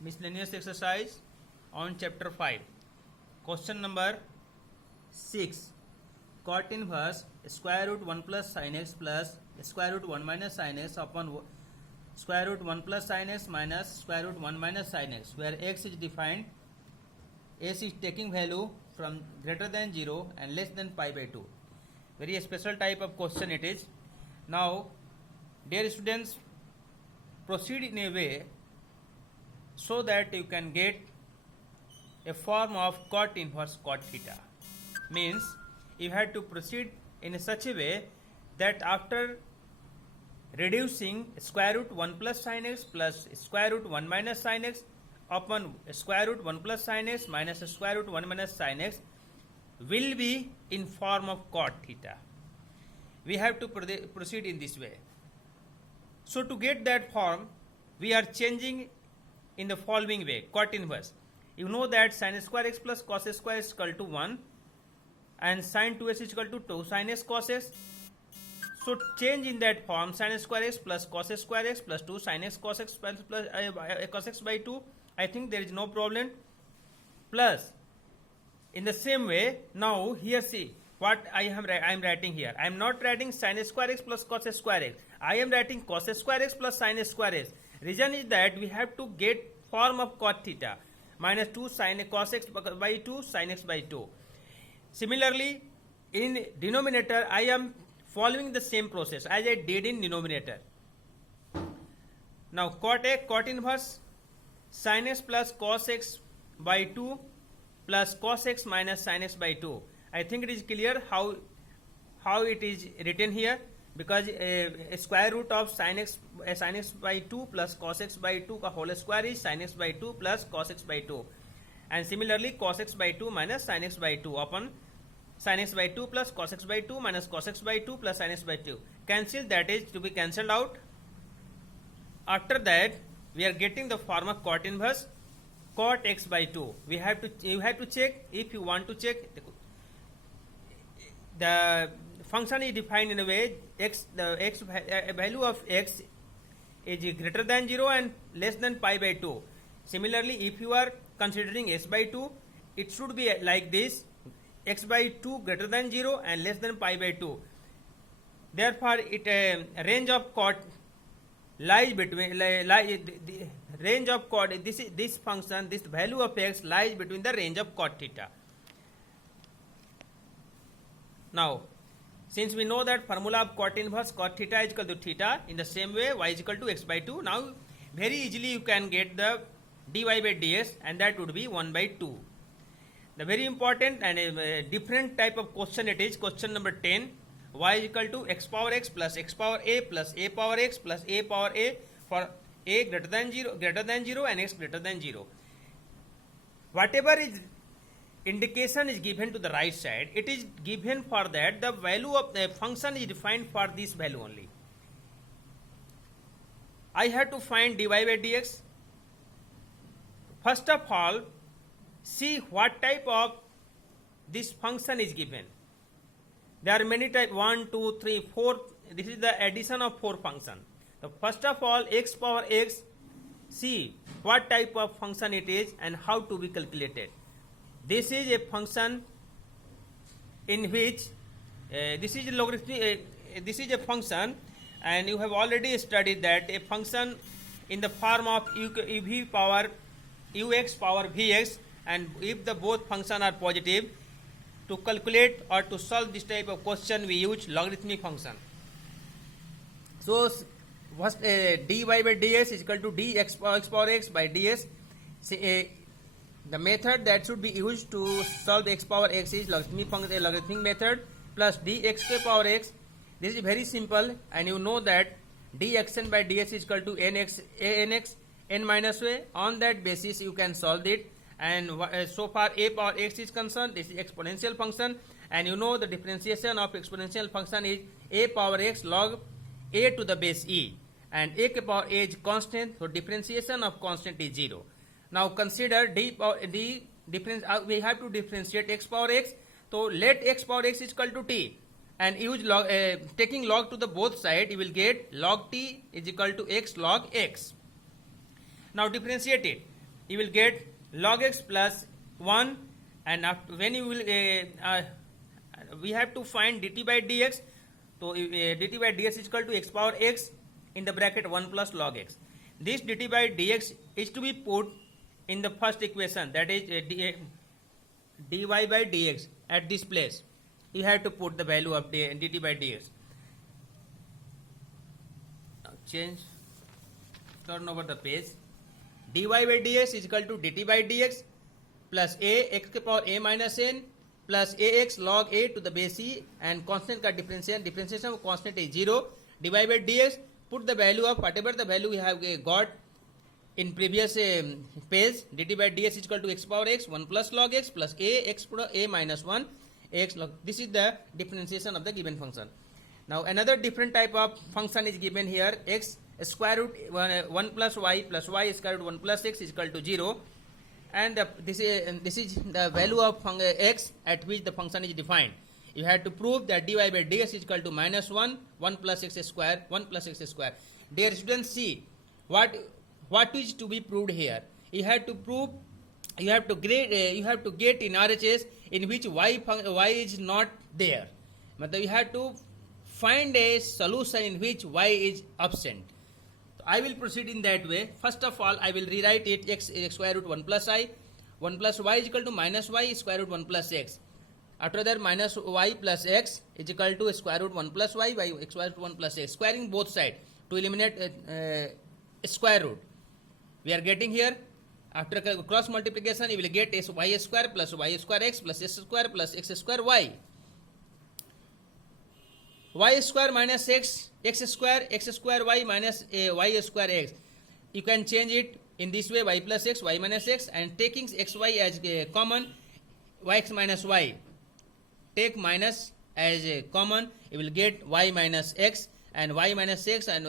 miscellaneous exercise on chapter 5. Question number 6. Cot inverse square root 1 plus sin x plus square root 1 minus sin x upon square root 1 plus sin x minus square root 1 minus sin x, where x is defined, s is taking value from greater than 0 and less than pi by 2. Very special type of question it is. Now, dear students, proceed in a way so that you can get a form of cot inverse cot theta. Means you have to proceed in such a way that after reducing square root 1 plus sin x plus square root 1 minus sin x upon square root 1 plus sin x minus square root 1 minus sin x will be in form of cot theta. We have to proceed in this way. So to get that form, we are changing in the following way: cot inverse. You know that sin square x plus cos square is equal to 1 and sin 2x is equal to 2 sin s cos s. So change in that form: sin square x plus cos square x plus 2 sin x cos x plus cos x by 2. I think there is no problem. Plus, in the same way, now here see what I am writing here. I am not writing sin square x plus cos square x. I am writing cos square x plus sin square x. Reason is that we have to get form of cot theta minus 2 sin cos x by 2 sin x by 2. Similarly, in denominator, I am following the same process as I did in denominator. Now, cot inverse sin x plus cos x by 2 plus cos x minus sin x by 2. I think it is clear how it is written here, because a square root of sin x by 2 plus cos x by 2 ka whole square is sin x by 2 plus cos x by 2, and similarly cos x by 2 minus sin x by 2 upon sin x by 2 plus cos x by 2 minus cos x by 2 plus sin x by 2. Cancel, that is to be cancelled out. After that, we are getting the form of cot inverse cot x by 2. You have to check. If you want to check, the function is defined in a way the value of x is greater than 0 and less than pi by 2. Similarly, if you are considering s by 2, it should be like this: x by 2 greater than 0 and less than pi by 2. Therefore, range of cot lies between range of cot. This function, this value of x lies between the range of cot theta. Now, since we know that formula of cot inverse cot theta is equal to theta, in the same way y is equal to x by 2. Now, very easily you can get the dy by dx, and that would be 1 by 2. The very important and a different type of question it is question number 10. Y is equal to x power x plus x power a plus a power x plus a power a for a greater than 0 and x greater than 0. Whatever is indication is given to the right side, it is given for that the value of the function is defined for this value only. I have to find dy by dx. First of all, see what type of this function is given. There are many types: 1, 2, 3, 4. This is the addition of 4 functions. So first of all, x power x, see what type of function it is and how to be calculated. This is a function in which this is a logarithmic. This is a function, and you have already studied that a function in the form of uv power ux power vx, and if the both functions are positive, to calculate or to solve this type of question we use logarithmic function. So first dy by dx is equal to dx power x by ds. The method that should be used to solve x power x is logarithmic method plus dx power x. This is very simple, and you know that dxn by ds is equal to nx n minus a. On that basis you can solve it, and so far a power x is concerned, this is exponential function, and you know the differentiation of exponential function is a power x log a to the base e, and a power a is constant, so differentiation of constant is 0. Now consider we have to differentiate x power x, so let x power x is equal to t, and use log, taking log to the both side, you will get log t is equal to x log x. Now differentiate it. you will get log x plus 1, and after, when you will we have to find dt by dx. So dt by dx is equal to x power x in the bracket 1 plus log x. This dt by dx is to be put in the first equation, that is dy by dx. At this place you have to put the value of dt by dx. Now change, turn over the page. dy by dx is equal to dt by dx plus a x के power a minus n plus ax log a to the base e, and constant का differentiation of constant is 0. dy by dx, put the value of whatever the value we have got in previous page. dt by dx is equal to x power x 1 plus log x plus a x power a minus 1 ax log. This is the differentiation of the given function. Now another different type of function is given here. X square root 1 plus y square root 1 plus x is equal to 0, and this is the value of x at which the function is defined. You have to prove that dy by dx is equal to minus 1 plus x square 1 plus x square. Dear students, see what is to be proved here. You have to prove, you have to get in RHS in which y is not there. But you have to find a solution in which y is absent. I will proceed in that way. First of all, I will rewrite it x square root 1 plus y is equal to minus y square root 1 plus x. After that, minus y plus x is equal to square root 1 plus y square root 1 plus x. Squaring both sides to eliminate square root. We are getting here, after cross multiplication, you will get y square plus y square x plus s square plus x square y. Y square minus x square y minus y square x. You can change it in this way, y plus x, y minus x, and taking xy as common, yx minus y. Take minus as common, you will get y minus x, and y minus x, and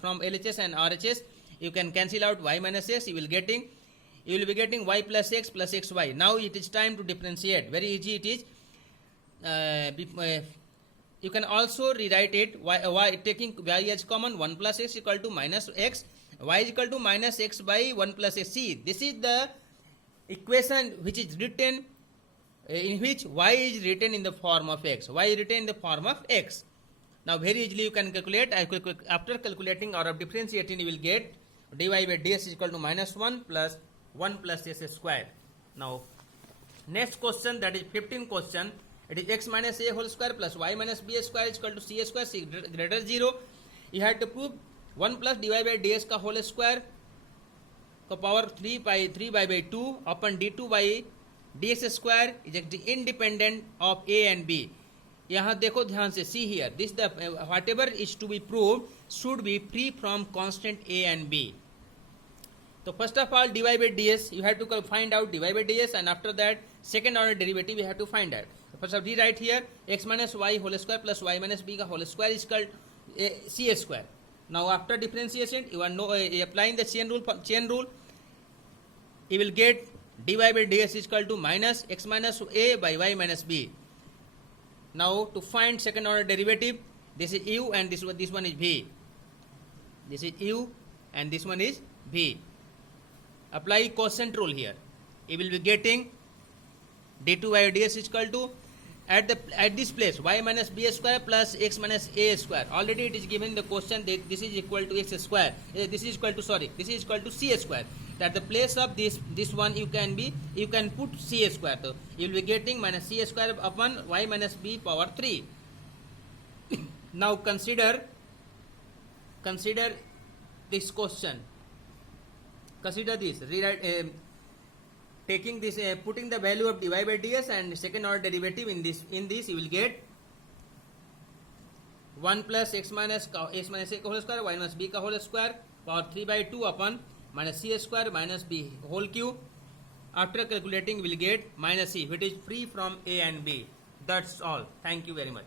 from LHS and RHS you can cancel out y minus x. You will be getting y plus x plus xy. Now it is time to differentiate. Very easy it is. You can also rewrite it y taking y as common, 1 plus x equal to minus x, y is equal to minus x by 1 plus x. See, this is the equation which is written in which y is written in the form of x. Y is written in the form of x. Now very easily you can calculate. After calculating or differentiating, you will get dy by dx is equal to minus 1 plus s square. Now next question, that is 15th question. It is x minus a whole square plus y minus b square is equal to c square, c greater 0. You have to prove 1 plus dy by dx का whole square का power 3 by 2 upon d2 by dx square is independent of a and b. यहाँ देखो ध्यान से, see here, this the whatever is to be proved should be free from constant a and b. So first of all, dy by ds, you have to find out dy by ds, and after that second order derivative you have to find out. First of all, rewrite here x minus y whole square plus y minus b का whole square is called c square. Now after differentiation, you are applying the chain rule, you will get dy by ds is equal to minus x minus a by y minus b. Now to find second order derivative, this is u and this one is v. This is u and this one is v. Apply quotient rule here. You will be getting d2 by ds is equal to, at this place, y minus b square plus x minus a square. Already it is given the question that this is equal to x square. This is equal to c square. At the place of this one you can put c square. So you will be getting minus c square upon y minus b power 3. Now consider this question. Consider this. Rewrite. Taking this, putting the value of dy by ds and second order derivative in this you will get 1 plus x minus a whole square y minus b का whole square power 3 by 2 upon minus c square minus b whole cube. After calculating, we will get minus c, which is free from a and b. That's all. Thank you very much.